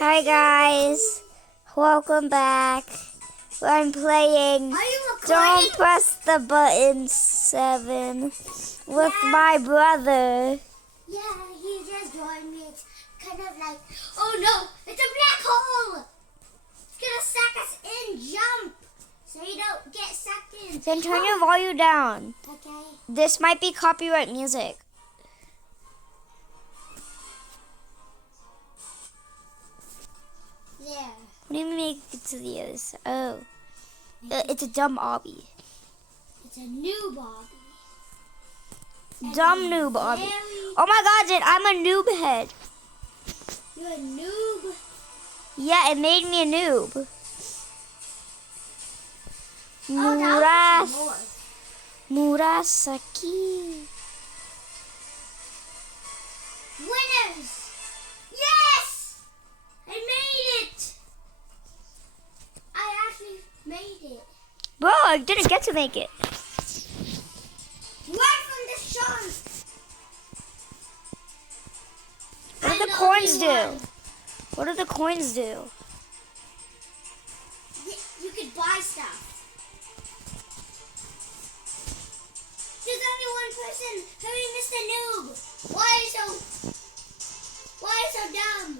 Hi guys, welcome back. I'm playing Don't Press the Button 7 with my brother. Yeah, he just joined me. It's kind of like, oh no, it's a black hole! It's gonna suck us in, jump! So you don't get sucked in. Then turn your volume down. Okay. This might be copyright music. There. What do you make it to the other side? Oh, it's a dumb obby. It's a new Bobby. Dumb noob obby. Oh my god, dude, I'm a noob head. You're a noob. Yeah, it made me a noob. Oh, that was more. Murasaki. Winners! Yes! I made it! I actually made it. Bro, I didn't get to make it. Right from the sun. What do the coins do? What do the coins do? You could buy stuff. There's only one person. Hurry, Mr. Noob. Why so dumb?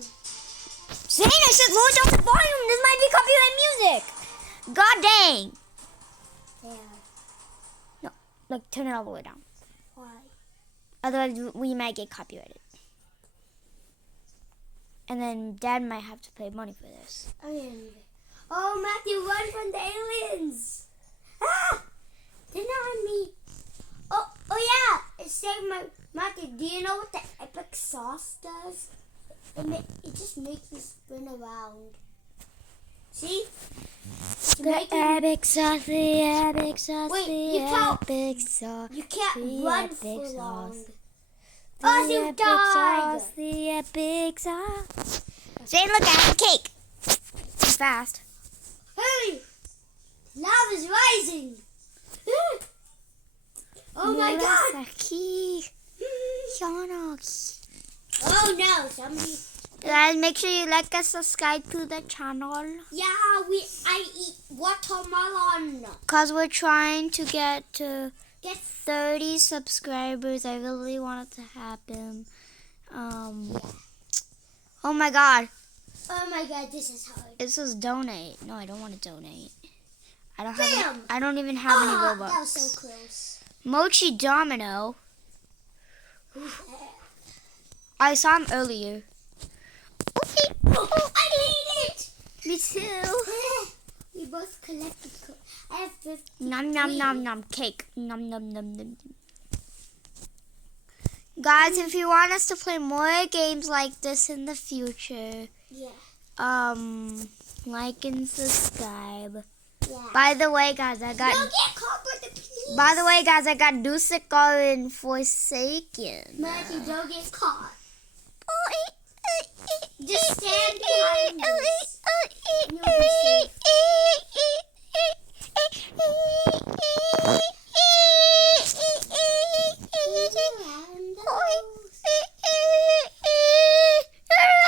Zane, I said lower down the volume. This might be copyright music. God dang. Yeah. No, like turn it all the way down. Why? Otherwise, we might get copyrighted. And then Dad might have to pay money for this. Oh, Matthew, run from the aliens. Ah! They're not on me. Oh yeah. It saved my Matthew. Do you know what the epic sauce does? It just makes me spin around. See? The epic sauce, the epic sauce, Wait, the you can't- epic sauce. You can't The run epic for sauce. long. The Oh, you epic died. sauce, the epic sauce. Zane, look, I have a cake. It's fast. Hurry! Lava's rising. Oh my god! Murasaki. Yana. Oh no! Somebody. Guys, make sure you like and subscribe to the channel. Yeah, I eat watermelon. Because we're trying to get to Get 30 subscribers. I really want it to happen. Oh my god. Oh my god, this is hard. It says donate. No, I don't want to donate. I don't Bam! have. I don't even have any Ah, Robux. that was so close. Mochi Domino. I saw him earlier. Oh, I hate it! Me too. We both collected. I have 50. Nom nom nom nom cake. Nom nom nom nom. Guys, if you want us to play more games like this in the future, Yeah. like and subscribe. Yeah. By the way, guys, I got. Don't get caught by the police. By the way, guys, I got Dusicar and Forsaken. Matthew, don't get caught. Just stand behind us. And you'll be safe.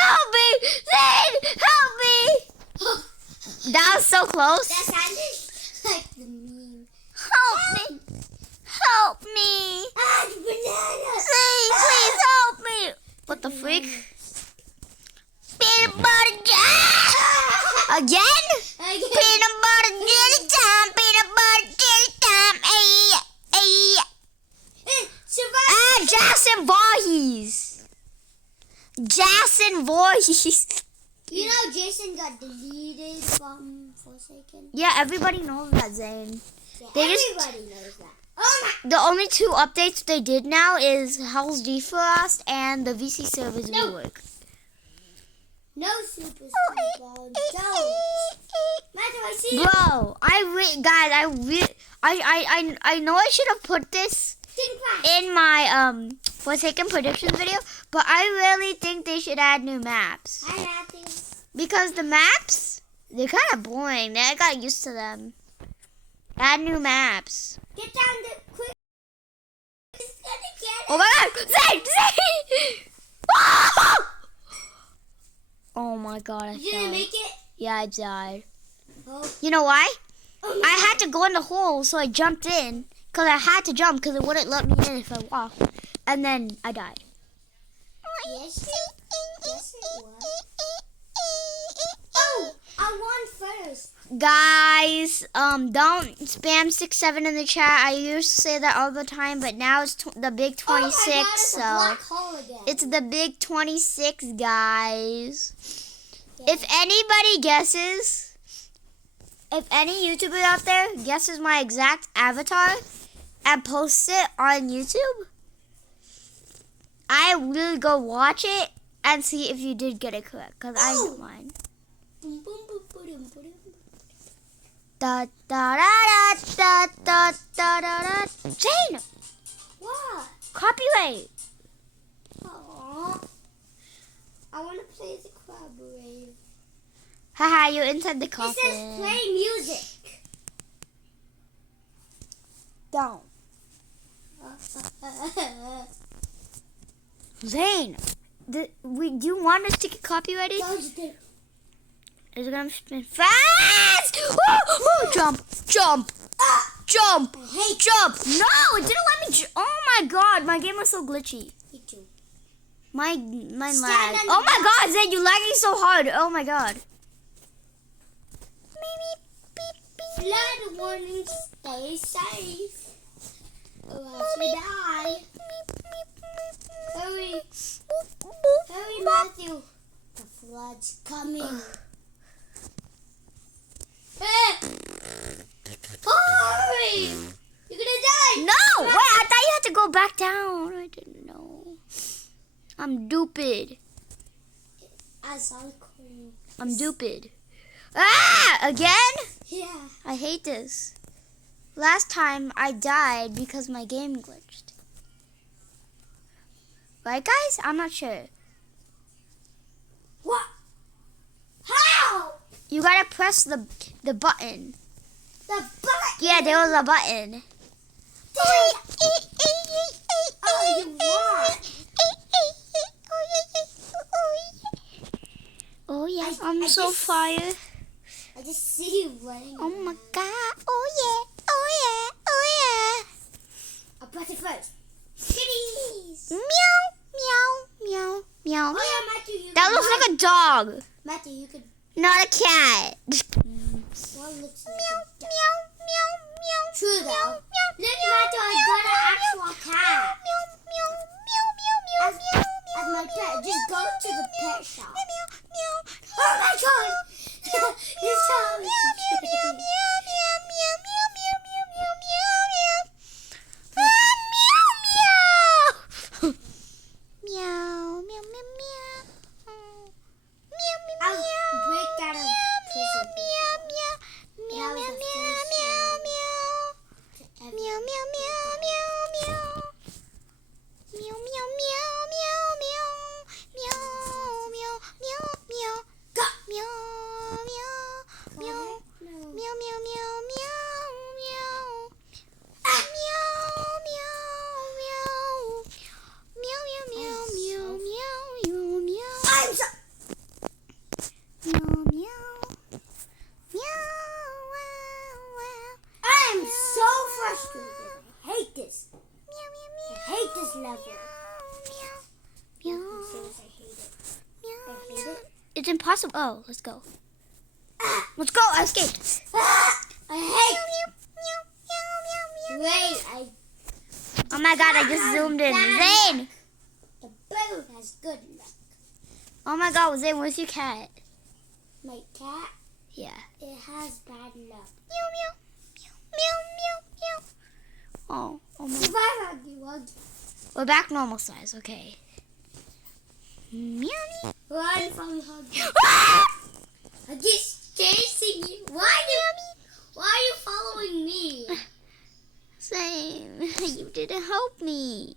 Help me! Zane, help me! That was so close. That sounded like the meme. Help me! Help me! Ah, the banana! Zane, please help me! What the freak? Peanut butter jelly! Again? Peanut butter jelly time! Peanut butter jelly time! Ay, ay. Ah, Jackson Voorhees! Jackson Voorhees! You know Jason got deleted from Forsaken? Yeah, everybody knows that, Zane. Yeah, They just- everybody knows that. Oh my! The only two updates they did now is Hell's Defrost and the VC servers No. will work. No super speedball. Don't. Matthew, I see you. Bro, I know I should have put this Think fast. in my Forsaken predictions video, but I really think they should add new maps. Hi, Matthew. Because the maps, they're kind of boring. I got used to them. Add new maps. Get down the quick. He's gonna get Oh it. my god! Zane! Zane! Oh my my god, I You didn't fell. make it? Yeah, I died. Oh. You know why? Oh, I had to go in the hole, so I jumped in. Because I had to jump, because it wouldn't let me in if I walked. And then I died. Yes, it was. Oh, I won first. Guys, don't spam 67 in the chat. I used to say that all the time, but now it's the big 26, oh my God, it's so a black hole again. it's the big 26, guys. Yeah. If anybody guesses, if any YouTuber out there guesses my exact avatar and posts it on YouTube, I will go watch it and see if you did get it correct, because I know mine. Boom, boom, boom, boom, boom. Da da da da da da da da. Zane, What? copyright. Aww. I want to play the crab rave. Haha, you're inside the It coffin. says play music. Don't. Zane, do you want us to get copyrighted? Is it gonna spin fast? Jump, jump, jump, I hate jump. No, it didn't let me. Oh my god, my game was so glitchy. you too. My Stand lag. on the Oh my god, Zane, you lagging so hard. Oh my god. Flood warning, stay safe. Or else we die. Hurry. Hurry, Matthew. The flood's coming. Hurry! You're gonna die! No! Wait, I thought you had to go back down. I didn't know. I'm stupid. As I call. I'm stupid. Ah! Again? Yeah. I hate this. Last time I died because my game glitched. Right, guys? I'm not sure. What? How? You gotta press the button. The button. Yeah, there was a button. Oh, you won. Oh yeah, I I'm so just- fire. I just see you running. Oh my god. Oh yeah. Oh yeah. Oh yeah. I'll press it first. Kitties. Meow. Meow. Meow. Meow. Oh yeah, Matthew, you That could looks run. like a dog, Matthew, you could. not a cat. One looks like Meow. a dog. Meow. Meow. Meow. True though. Meow. Meow. Look, Matthew, I got an actual cat. Meow. Meow. Meow. Meow. As, Meow. as my pet, just go to the pet shop. Meow. Meow. Oh my god! You saw me. I'll break out of prison. That was the first one to ever. Go. I'm so. I'm so frustrated. I hate this. I hate this level. Seriously, I hate it. I hate it. It's impossible. Oh, let's go. Let's go. I escaped. I hate. Wait, Oh my god, I just zoomed in. Zane! the bird has good luck. Oh my god, Zane, where's your cat? My cat, Yeah. it has bad luck. Oh my. Goodbye, Huggy Wuggy. We're back normal size, okay. Meow. Run from Huggy. Ah! Huggy's chasing you. Why are you following me? Zane, you didn't help me.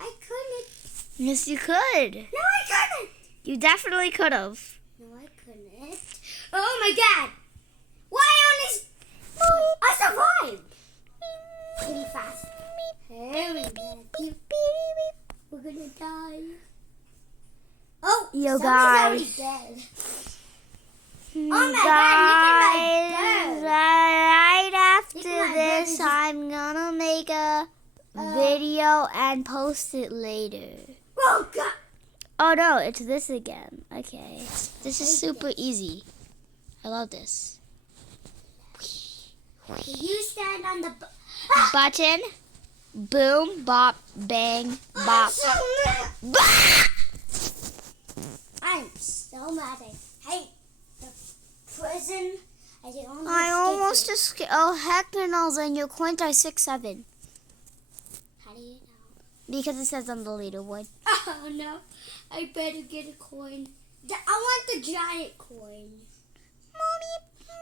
I couldn't. Yes, you could. No, I couldn't. You definitely could have. No, I couldn't. Oh my god. Why on this? I survived. Pretty fast. Hurry, Matthew. We're gonna die. Oh, Yo, somebody's guys. already dead. my God, Guys, look at my bird. right after Look at my this, bird. I'm gonna make a video and post it later. Oh, God. Oh no, it's this again. Okay. This is super easy. I love this. You stand on the... Button. Boom, bop, bang, bop. Bah! I'm so mad. I hate the prison. I almost escaped. Oh, heck no, then your coins are 6-7. How do you know? Because it says on the leaderboard. Oh, no. I better get a coin. I want the giant coin.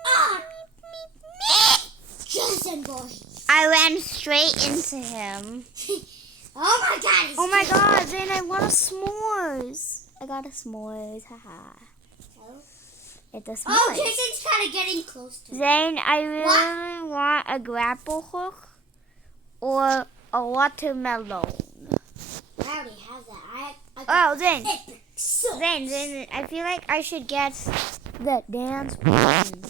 Ah! Jason boy. I ran straight into him. Oh my God. Oh my god, Zane, I want a s'mores. I got a s'mores, haha. Oh, It's a s'mores. oh Jason's kind of getting close to me. Zane, I really want a grapple hook or a watermelon. I already have that. I Oh, Zane. epic sauce. Zane, I feel like I should get the dance person.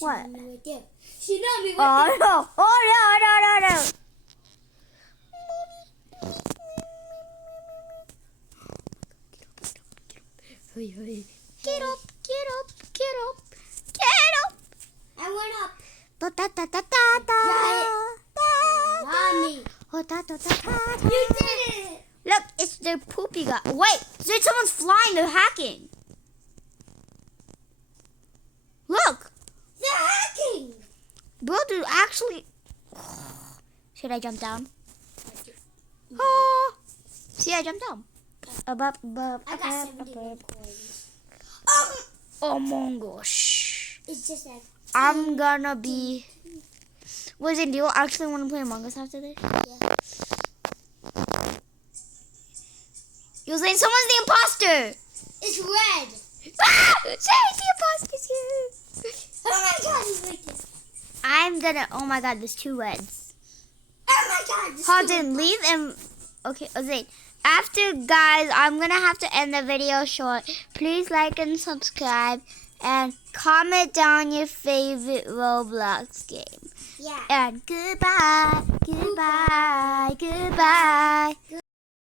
What? She know me right there. She know me Oh right there. no! Oh no! Get up! Get up! Get up! Get up! I went up. Da da da da da da. Not me. Oh, da da da da da. You did it. Look, it's the poopy guy. Wait, someone's flying. They're hacking. Look, They're hacking. bro, dude, actually. Should I jump down? Oh, see, I jumped down. I got 71 coins. Oh my gosh. It's just like, I'm gonna be. Wait, do you actually want to play Among Us after this? yeah. You're saying someone's the imposter. It's red. Ah! Say the imposter's here. Oh my God, he's like this. I'm gonna. Oh my god, there's 2 reds. Oh my God. this Hold is- on, leave and. Okay, Zane. After, guys, I'm gonna have to end the video short. Please like and subscribe and comment down your favorite Roblox game. Yeah. And goodbye, goodbye, goodbye.